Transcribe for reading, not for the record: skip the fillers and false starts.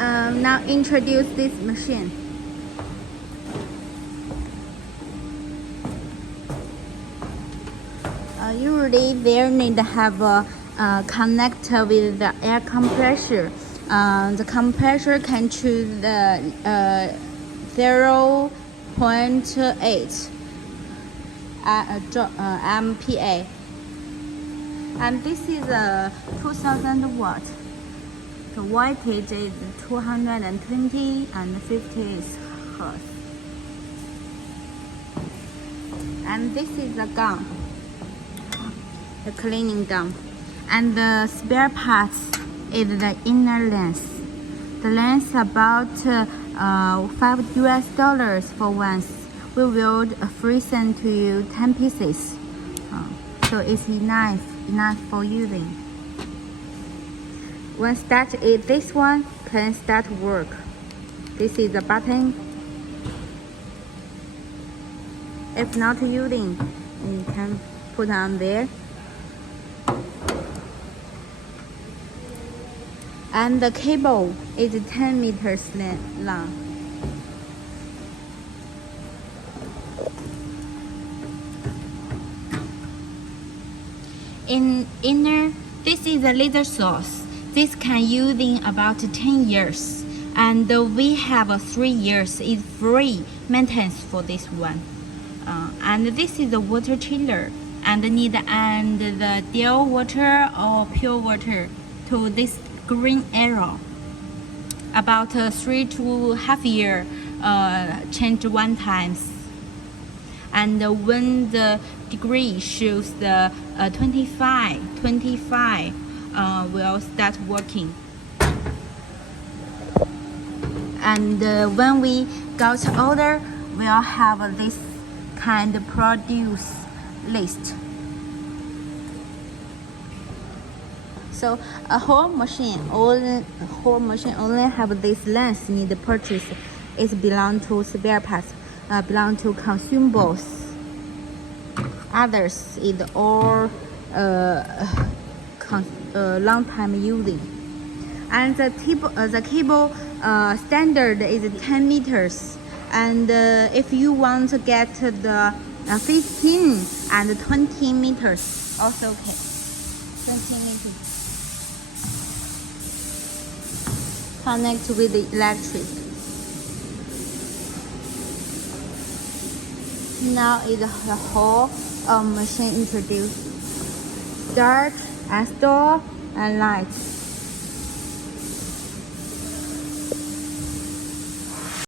Now introduce this machine. Usually there need to have a connector with the air compressor. The compressor can choose the 0.8 MPa, and this is a 2000 watt. The voltage is 220 and 50 hertz. And this is a gun, the cleaning gun. And the spare parts is the inner lens. The lens about $5 for once. We will free send to you 10 pieces. So it's enough for using. When start it, this one can start work. This is the button. If not using, you can put on there. And the cable is 10 meters long. In inner, this is a laser source. This can use in about 10 years. And we have 3 years is free maintenance for this one. And this is a water chiller, and need the dill water or pure water to this green arrow. About 3 to half year change one times. And when the degree shows the 25 will start working. And when we got order, we'll have this kind of produce list. So a whole machine only have this lens need to purchase. It belong to spare parts, belong to consumables. Others is all long time using. And the cable standard is 10 meters. And if you want to get the 15 and 20 meters, also okay. 20 meters. Connect with the electric. Now is the whole machine introduced. Start and store and lights.